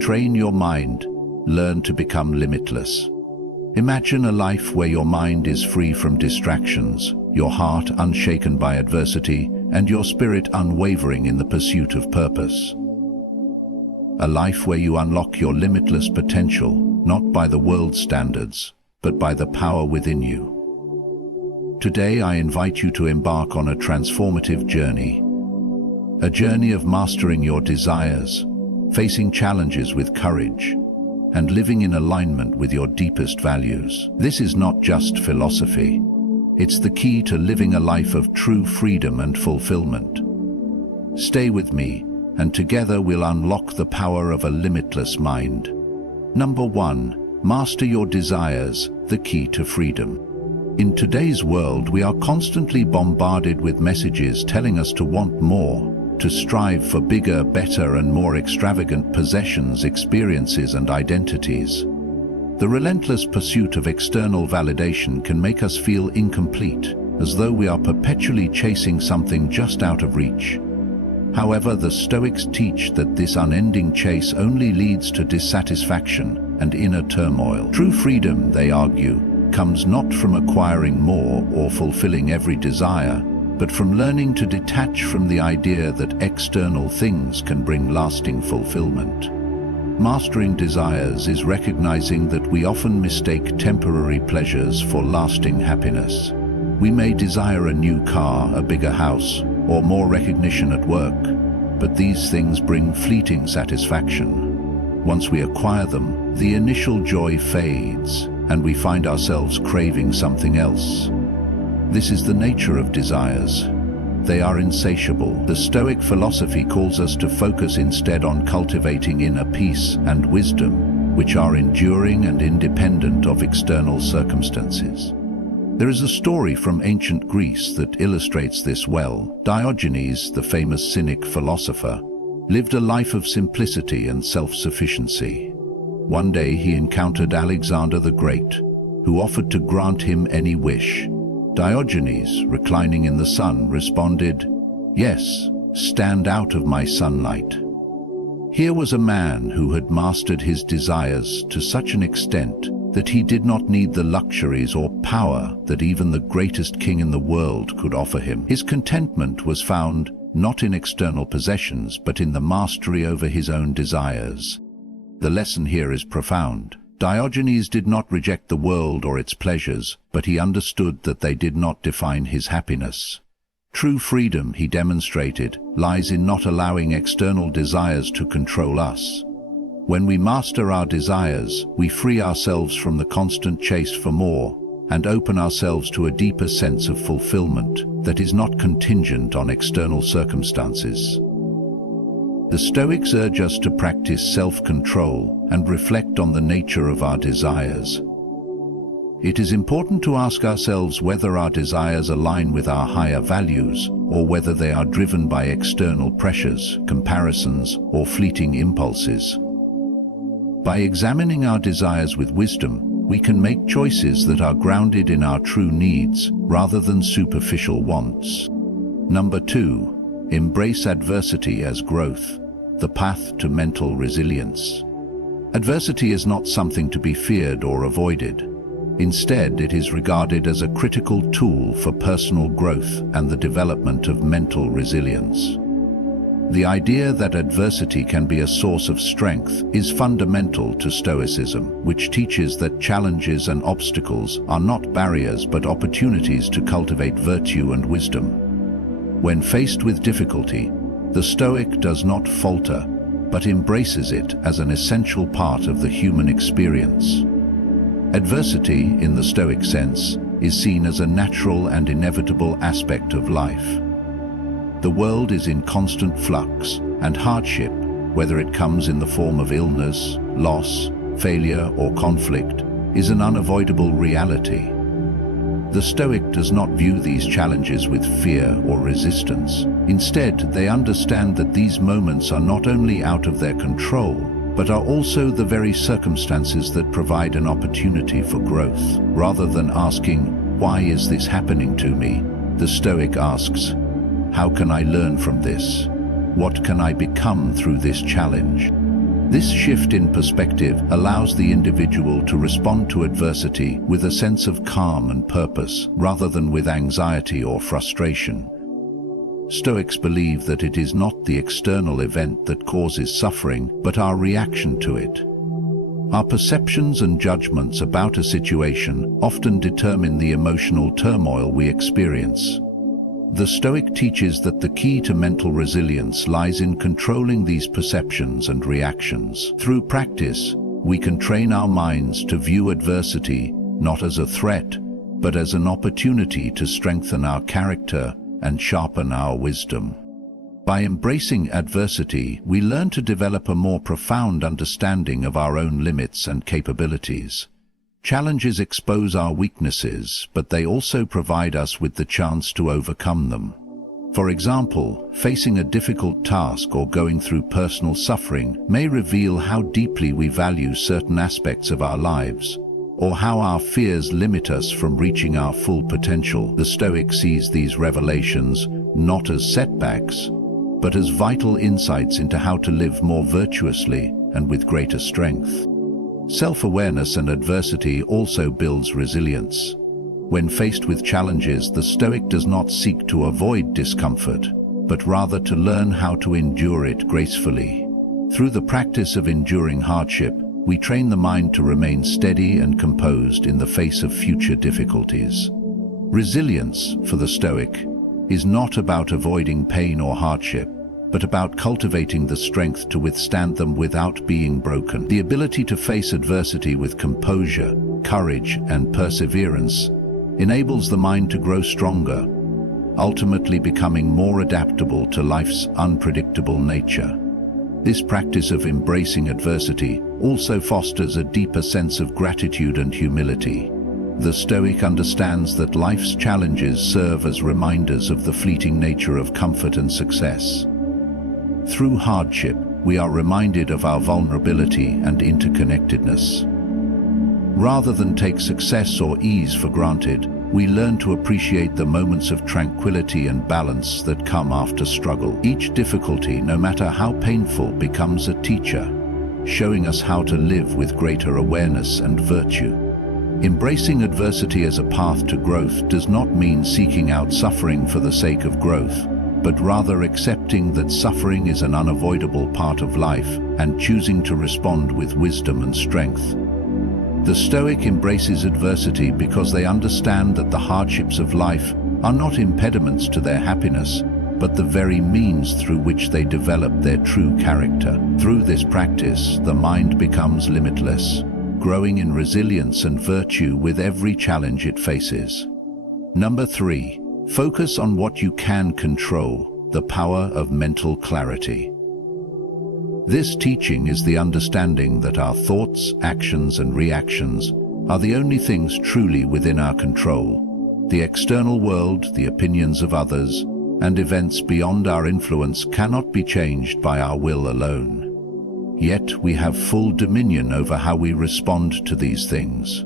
Train your mind. Learn to become limitless. Imagine a life where your mind is free from distractions, your heart unshaken by adversity, and your spirit unwavering in the pursuit of purpose. A life where you unlock your limitless potential, not by the world's standards, but by the power within you. Today I invite you to embark on a transformative journey. A journey of mastering your desires, facing challenges with courage, and living in alignment with your deepest values. This is not just philosophy. It's the key to living a life of true freedom and fulfillment. Stay with me, and together we'll unlock the power of a limitless mind. Number 1. Master your desires, the key to freedom. In today's world, we are constantly bombarded with messages telling us to want more, to strive for bigger, better, and more extravagant possessions, experiences, and identities. The relentless pursuit of external validation can make us feel incomplete, as though we are perpetually chasing something just out of reach. However, the Stoics teach that this unending chase only leads to dissatisfaction and inner turmoil. True freedom, they argue, comes not from acquiring more or fulfilling every desire, but from learning to detach from the idea that external things can bring lasting fulfillment. Mastering desires is recognizing that we often mistake temporary pleasures for lasting happiness. We may desire a new car, a bigger house, or more recognition at work, but these things bring fleeting satisfaction. Once we acquire them, the initial joy fades, and we find ourselves craving something else. This is the nature of desires. They are insatiable. The Stoic philosophy calls us to focus instead on cultivating inner peace and wisdom, which are enduring and independent of external circumstances. There is a story from ancient Greece that illustrates this well. Diogenes, the famous Cynic philosopher, lived a life of simplicity and self-sufficiency. One day he encountered Alexander the Great, who offered to grant him any wish. Diogenes, reclining in the sun, responded, "Yes, stand out of my sunlight." Here was a man who had mastered his desires to such an extent that he did not need the luxuries or power that even the greatest king in the world could offer him. His contentment was found not in external possessions, but in the mastery over his own desires. The lesson here is profound. Diogenes did not reject the world or its pleasures, but he understood that they did not define his happiness. True freedom, he demonstrated, lies in not allowing external desires to control us. When we master our desires, we free ourselves from the constant chase for more and open ourselves to a deeper sense of fulfillment that is not contingent on external circumstances. The Stoics urge us to practice self-control and reflect on the nature of our desires. It is important to ask ourselves whether our desires align with our higher values or whether they are driven by external pressures, comparisons, or fleeting impulses. By examining our desires with wisdom, we can make choices that are grounded in our true needs rather than superficial wants. Number 2. Embrace adversity as growth, the path to mental resilience. Adversity is not something to be feared or avoided. Instead, it is regarded as a critical tool for personal growth and the development of mental resilience. The idea that adversity can be a source of strength is fundamental to Stoicism, which teaches that challenges and obstacles are not barriers but opportunities to cultivate virtue and wisdom. When faced with difficulty, the Stoic does not falter, but embraces it as an essential part of the human experience. Adversity, in the Stoic sense, is seen as a natural and inevitable aspect of life. The world is in constant flux, and hardship, whether it comes in the form of illness, loss, failure, or conflict, is an unavoidable reality. The Stoic does not view these challenges with fear or resistance. Instead, they understand that these moments are not only out of their control, but are also the very circumstances that provide an opportunity for growth. Rather than asking, "Why is this happening to me?" the Stoic asks, "How can I learn from this? What can I become through this challenge?" This shift in perspective allows the individual to respond to adversity with a sense of calm and purpose, rather than with anxiety or frustration. Stoics believe that it is not the external event that causes suffering, but our reaction to it. Our perceptions and judgments about a situation often determine the emotional turmoil we experience. The Stoic teaches that the key to mental resilience lies in controlling these perceptions and reactions. Through practice, we can train our minds to view adversity not as a threat, but as an opportunity to strengthen our character and sharpen our wisdom. By embracing adversity, we learn to develop a more profound understanding of our own limits and capabilities. Challenges expose our weaknesses, but they also provide us with the chance to overcome them. For example, facing a difficult task or going through personal suffering may reveal how deeply we value certain aspects of our lives, or how our fears limit us from reaching our full potential. The Stoic sees these revelations not as setbacks, but as vital insights into how to live more virtuously and with greater strength. Self-awareness and adversity also builds resilience. When faced with challenges, the Stoic does not seek to avoid discomfort, but rather to learn how to endure it gracefully. Through the practice of enduring hardship, we train the mind to remain steady and composed in the face of future difficulties. Resilience, for the Stoic, is not about avoiding pain or hardship, but about cultivating the strength to withstand them without being broken. The ability to face adversity with composure, courage, and perseverance enables the mind to grow stronger, ultimately becoming more adaptable to life's unpredictable nature. This practice of embracing adversity also fosters a deeper sense of gratitude and humility. The Stoic understands that life's challenges serve as reminders of the fleeting nature of comfort and success. Through hardship, we are reminded of our vulnerability and interconnectedness. Rather than take success or ease for granted, we learn to appreciate the moments of tranquility and balance that come after struggle. Each difficulty, no matter how painful, becomes a teacher, showing us how to live with greater awareness and virtue. Embracing adversity as a path to growth does not mean seeking out suffering for the sake of growth, but rather accepting that suffering is an unavoidable part of life and choosing to respond with wisdom and strength. The Stoic embraces adversity because they understand that the hardships of life are not impediments to their happiness, but the very means through which they develop their true character. Through this practice, the mind becomes limitless, growing in resilience and virtue with every challenge it faces. Number 3. Focus on what you can control, the power of mental clarity. This teaching is the understanding that our thoughts, actions, and reactions are the only things truly within our control. The external world, the opinions of others, and events beyond our influence cannot be changed by our will alone. Yet we have full dominion over how we respond to these things.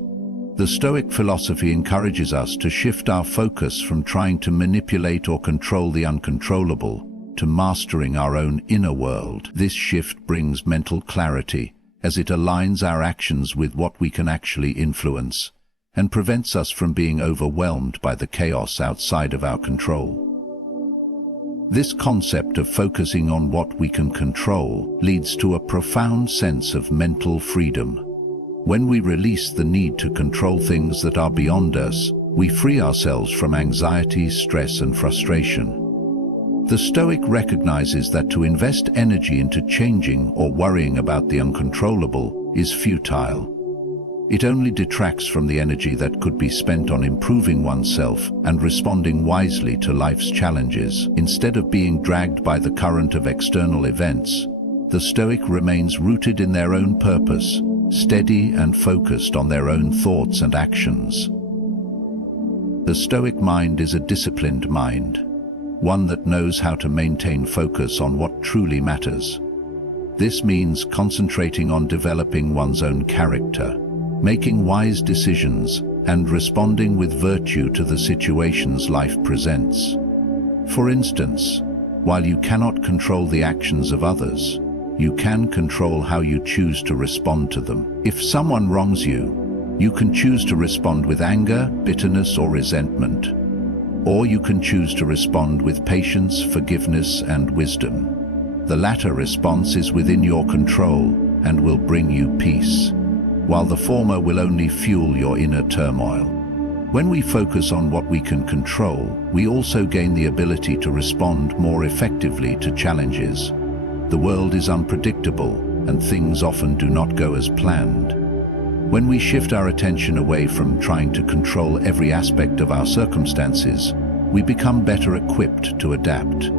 The Stoic philosophy encourages us to shift our focus from trying to manipulate or control the uncontrollable to mastering our own inner world. This shift brings mental clarity, as it aligns our actions with what we can actually influence, and prevents us from being overwhelmed by the chaos outside of our control. This concept of focusing on what we can control leads to a profound sense of mental freedom. When we release the need to control things that are beyond us, we free ourselves from anxiety, stress, and frustration. The Stoic recognizes that to invest energy into changing or worrying about the uncontrollable is futile. It only detracts from the energy that could be spent on improving oneself and responding wisely to life's challenges. Instead of being dragged by the current of external events, the Stoic remains rooted in their own purpose, steady and focused on their own thoughts and actions. The Stoic mind is a disciplined mind, one that knows how to maintain focus on what truly matters. This means concentrating on developing one's own character, making wise decisions, and responding with virtue to the situations life presents. For instance, while you cannot control the actions of others, you can control how you choose to respond to them. If someone wrongs you, you can choose to respond with anger, bitterness, or resentment. Or you can choose to respond with patience, forgiveness, and wisdom. The latter response is within your control and will bring you peace, while the former will only fuel your inner turmoil. When we focus on what we can control, we also gain the ability to respond more effectively to challenges. The world is unpredictable, and things often do not go as planned. When we shift our attention away from trying to control every aspect of our circumstances, we become better equipped to adapt.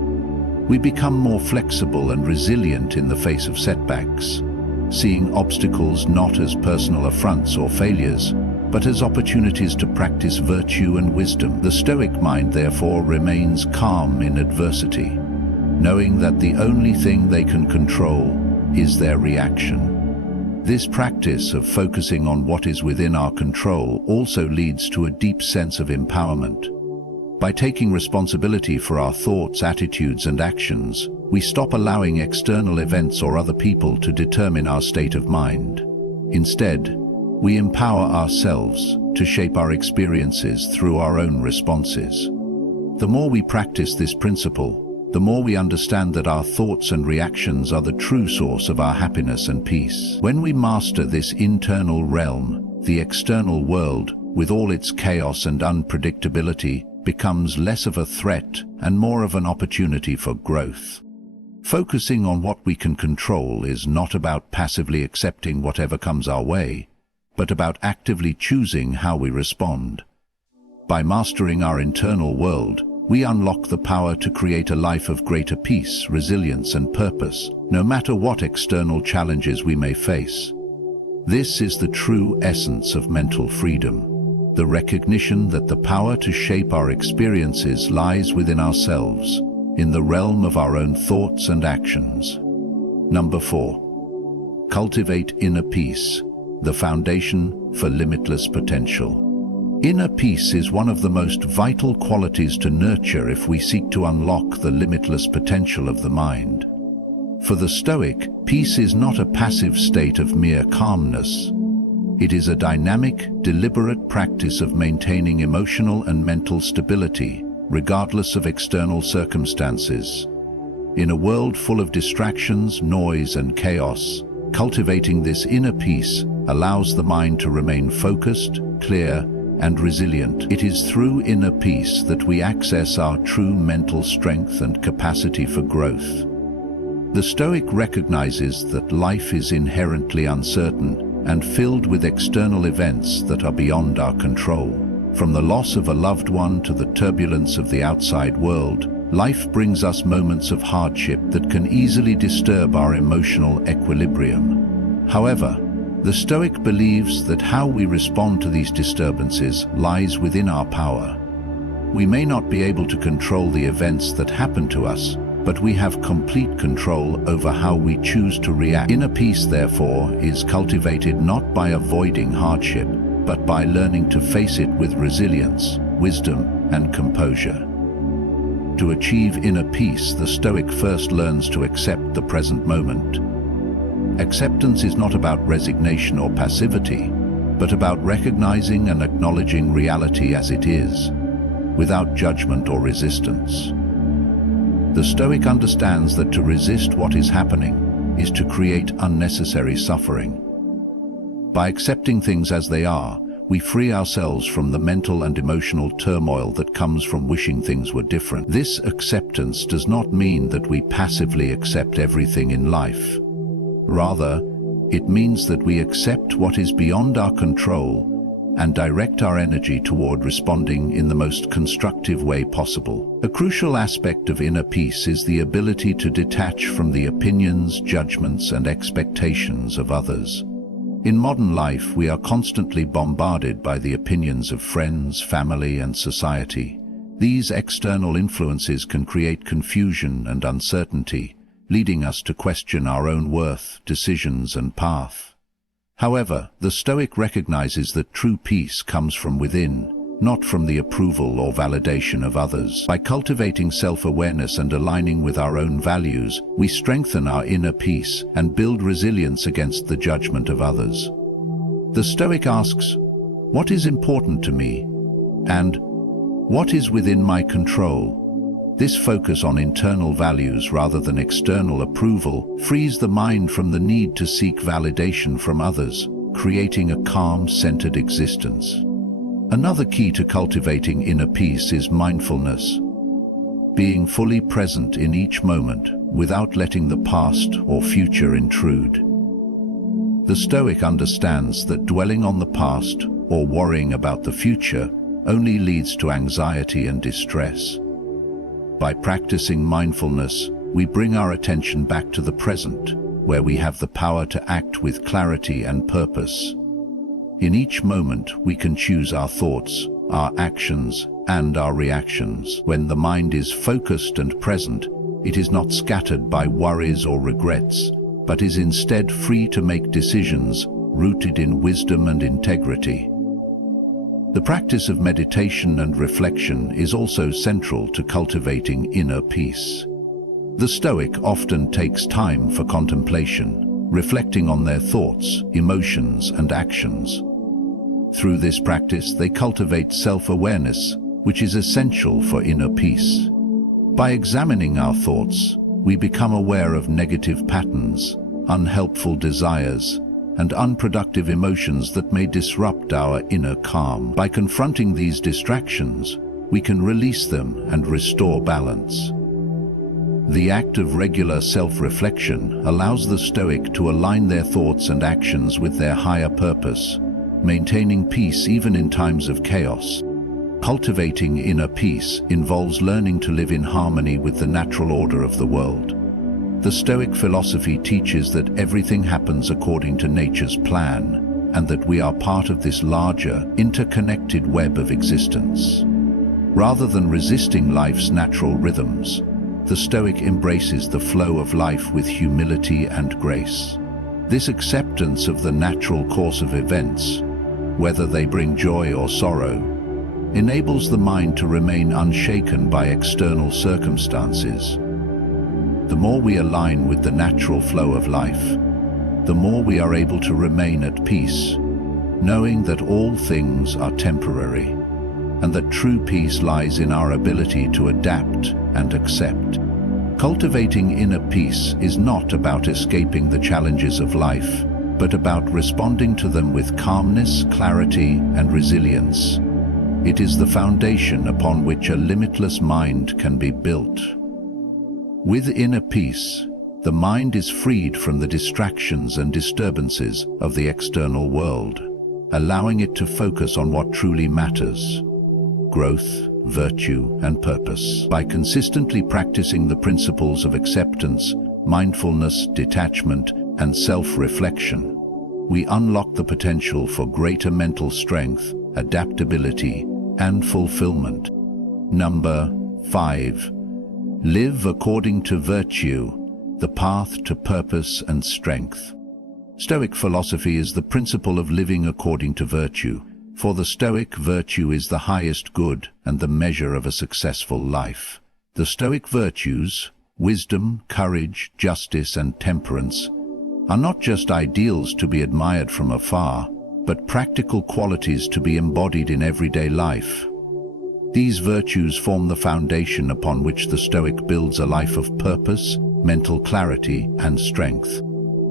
We become more flexible and resilient in the face of setbacks, seeing obstacles not as personal affronts or failures, but as opportunities to practice virtue and wisdom. The Stoic mind, therefore, remains calm in adversity, knowing that the only thing they can control is their reaction. This practice of focusing on what is within our control also leads to a deep sense of empowerment. By taking responsibility for our thoughts, attitudes, and actions, we stop allowing external events or other people to determine our state of mind. Instead, we empower ourselves to shape our experiences through our own responses. The more we practice this principle, the more we understand that our thoughts and reactions are the true source of our happiness and peace. When we master this internal realm, the external world, with all its chaos and unpredictability, becomes less of a threat and more of an opportunity for growth. Focusing on what we can control is not about passively accepting whatever comes our way, but about actively choosing how we respond. By mastering our internal world, we unlock the power to create a life of greater peace, resilience, and purpose, no matter what external challenges we may face. This is the true essence of mental freedom, the recognition that the power to shape our experiences lies within ourselves, in the realm of our own thoughts and actions. Number 4. Cultivate inner peace, the foundation for limitless potential. Inner peace is one of the most vital qualities to nurture if we seek to unlock the limitless potential of the mind. For the Stoic, peace is not a passive state of mere calmness. It is a dynamic, deliberate practice of maintaining emotional and mental stability, regardless of external circumstances. In a world full of distractions, noise, and chaos, cultivating this inner peace allows the mind to remain focused, clear, and resilient. It is through inner peace that we access our true mental strength and capacity for growth. The Stoic recognizes that life is inherently uncertain and filled with external events that are beyond our control. From the loss of a loved one to the turbulence of the outside world, life brings us moments of hardship that can easily disturb our emotional equilibrium. However, the Stoic believes that how we respond to these disturbances lies within our power. We may not be able to control the events that happen to us, but we have complete control over how we choose to react. Inner peace, therefore, is cultivated not by avoiding hardship, but by learning to face it with resilience, wisdom, and composure. To achieve inner peace, the Stoic first learns to accept the present moment. Acceptance is not about resignation or passivity, but about recognizing and acknowledging reality as it is, without judgment or resistance. The Stoic understands that to resist what is happening is to create unnecessary suffering. By accepting things as they are, we free ourselves from the mental and emotional turmoil that comes from wishing things were different. This acceptance does not mean that we passively accept everything in life. Rather, it means that we accept what is beyond our control and direct our energy toward responding in the most constructive way possible. A crucial aspect of inner peace is the ability to detach from the opinions, judgments, and expectations of others. In modern life, we are constantly bombarded by the opinions of friends, family, and society. These external influences can create confusion and uncertainty, leading us to question our own worth, decisions, and path. However, the Stoic recognizes that true peace comes from within, not from the approval or validation of others. By cultivating self-awareness and aligning with our own values, we strengthen our inner peace and build resilience against the judgment of others. The Stoic asks, "What is important to me?" and "What is within my control?" This focus on internal values rather than external approval frees the mind from the need to seek validation from others, creating a calm, centered existence. Another key to cultivating inner peace is mindfulness. Being fully present in each moment without letting the past or future intrude. The Stoic understands that dwelling on the past or worrying about the future only leads to anxiety and distress. By practicing mindfulness, we bring our attention back to the present, where we have the power to act with clarity and purpose. In each moment, we can choose our thoughts, our actions, and our reactions. When the mind is focused and present, it is not scattered by worries or regrets, but is instead free to make decisions rooted in wisdom and integrity. The practice of meditation and reflection is also central to cultivating inner peace. The Stoic often takes time for contemplation, reflecting on their thoughts, emotions, and actions. Through this practice, they cultivate self-awareness, which is essential for inner peace. By examining our thoughts, we become aware of negative patterns, unhelpful desires, and unproductive emotions that may disrupt our inner calm. By confronting these distractions, we can release them and restore balance. The act of regular self-reflection allows the Stoic to align their thoughts and actions with their higher purpose, maintaining peace even in times of chaos. Cultivating inner peace involves learning to live in harmony with the natural order of the world. The Stoic philosophy teaches that everything happens according to nature's plan, and that we are part of this larger, interconnected web of existence. Rather than resisting life's natural rhythms, the Stoic embraces the flow of life with humility and grace. This acceptance of the natural course of events, whether they bring joy or sorrow, enables the mind to remain unshaken by external circumstances. The more we align with the natural flow of life, the more we are able to remain at peace, knowing that all things are temporary, and that true peace lies in our ability to adapt and accept. Cultivating inner peace is not about escaping the challenges of life, but about responding to them with calmness, clarity, and resilience. It is the foundation upon which a limitless mind can be built. With inner peace, the mind is freed from the distractions and disturbances of the external world, allowing it to focus on what truly matters: growth, virtue, and purpose. By consistently practicing the principles of acceptance, mindfulness, detachment, and self-reflection, we unlock the potential for greater mental strength, adaptability, and fulfillment. Number 5. Live according to virtue, the path to purpose and strength. Stoic philosophy is the principle of living according to virtue. For the Stoic, virtue is the highest good and the measure of a successful life. The Stoic virtues, wisdom, courage, justice, and temperance, are not just ideals to be admired from afar, but practical qualities to be embodied in everyday life. These virtues form the foundation upon which the Stoic builds a life of purpose, mental clarity, and strength.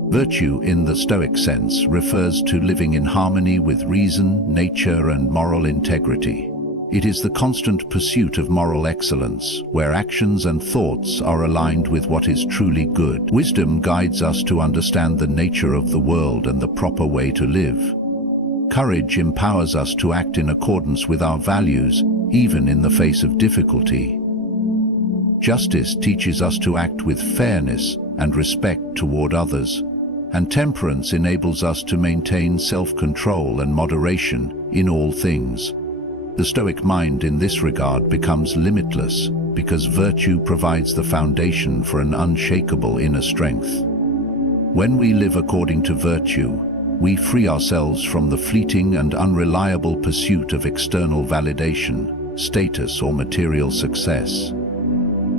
Virtue, in the Stoic sense, refers to living in harmony with reason, nature, and moral integrity. It is the constant pursuit of moral excellence, where actions and thoughts are aligned with what is truly good. Wisdom guides us to understand the nature of the world and the proper way to live. Courage empowers us to act in accordance with our values, even in the face of difficulty. Justice teaches us to act with fairness and respect toward others, and temperance enables us to maintain self-control and moderation in all things. The Stoic mind in this regard becomes limitless because virtue provides the foundation for an unshakable inner strength. When we live according to virtue, we free ourselves from the fleeting and unreliable pursuit of external validation, status, or material success.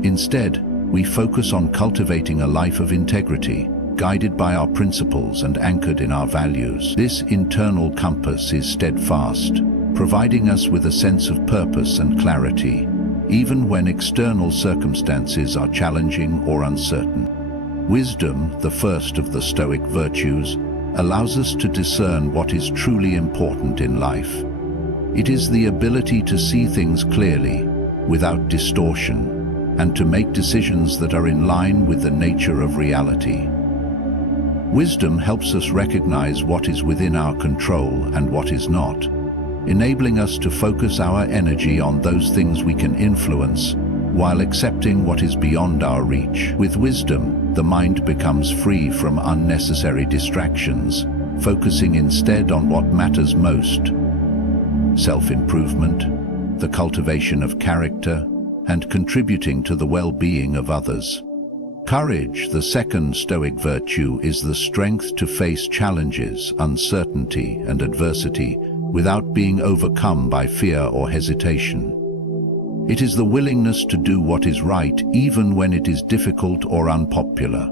Instead, we focus on cultivating a life of integrity, guided by our principles and anchored in our values. This internal compass is steadfast, providing us with a sense of purpose and clarity, even when external circumstances are challenging or uncertain. Wisdom, the first of the Stoic virtues, allows us to discern what is truly important in life. It is the ability to see things clearly, without distortion, and to make decisions that are in line with the nature of reality. Wisdom helps us recognize what is within our control and what is not, enabling us to focus our energy on those things we can influence, while accepting what is beyond our reach. With wisdom, the mind becomes free from unnecessary distractions, focusing instead on what matters most: self-improvement, the cultivation of character, and contributing to the well-being of others. Courage, the second Stoic virtue, is the strength to face challenges, uncertainty, and adversity without being overcome by fear or hesitation. It is the willingness to do what is right even when it is difficult or unpopular.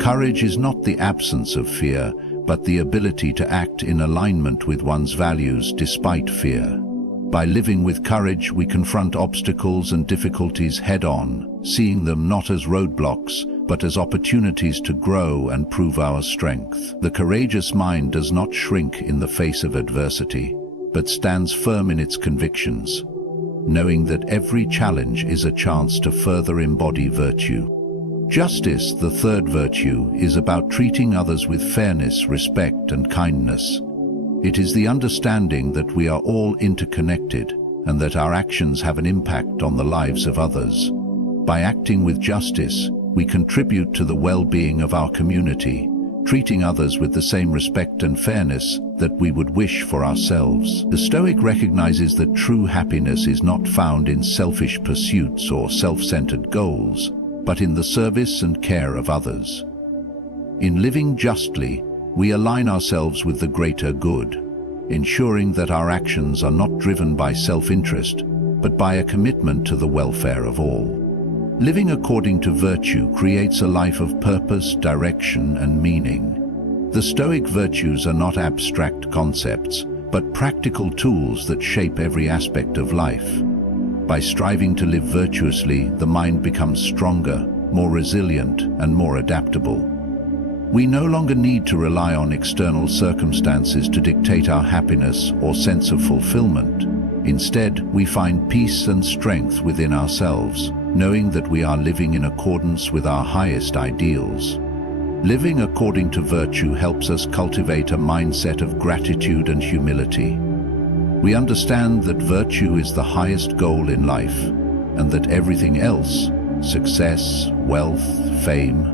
Courage is not the absence of fear, but the ability to act in alignment with one's values despite fear. By living with courage, we confront obstacles and difficulties head-on, seeing them not as roadblocks, but as opportunities to grow and prove our strength. The courageous mind does not shrink in the face of adversity, but stands firm in its convictions, knowing that every challenge is a chance to further embody virtue. Justice, the third virtue, is about treating others with fairness, respect, and kindness. It is the understanding that we are all interconnected and that our actions have an impact on the lives of others. By acting with justice, we contribute to the well-being of our community, treating others with the same respect and fairness that we would wish for ourselves. The Stoic recognizes that true happiness is not found in selfish pursuits or self-centered goals, but in the service and care of others. In living justly, we align ourselves with the greater good, ensuring that our actions are not driven by self-interest, but by a commitment to the welfare of all. Living according to virtue creates a life of purpose, direction, and meaning. The Stoic virtues are not abstract concepts, but practical tools that shape every aspect of life. By striving to live virtuously, the mind becomes stronger, more resilient, and more adaptable. We no longer need to rely on external circumstances to dictate our happiness or sense of fulfillment. Instead, we find peace and strength within ourselves, knowing that we are living in accordance with our highest ideals. Living according to virtue helps us cultivate a mindset of gratitude and humility. We understand that virtue is the highest goal in life, and that everything else, success, wealth, fame,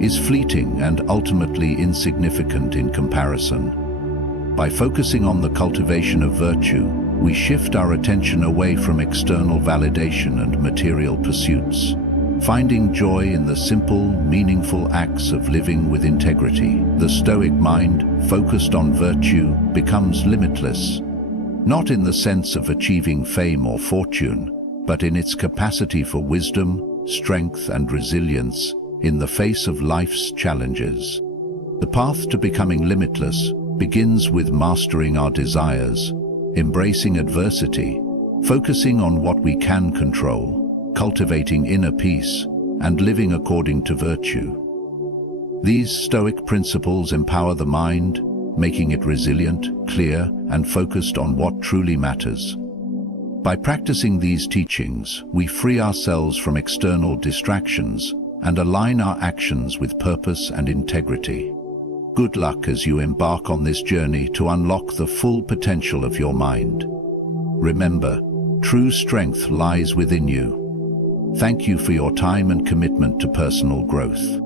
is fleeting and ultimately insignificant in comparison. By focusing on the cultivation of virtue, we shift our attention away from external validation and material pursuits, finding joy in the simple, meaningful acts of living with integrity. The Stoic mind, focused on virtue, becomes limitless, not in the sense of achieving fame or fortune, but in its capacity for wisdom, strength, and resilience in the face of life's challenges. The path to becoming limitless begins with mastering our desires, embracing adversity, focusing on what we can control, cultivating inner peace, and living according to virtue. These Stoic principles empower the mind, making it resilient, clear, and focused on what truly matters. By practicing these teachings, we free ourselves from external distractions and align our actions with purpose and integrity. Good luck as you embark on this journey to unlock the full potential of your mind. Remember, true strength lies within you. Thank you for your time and commitment to personal growth.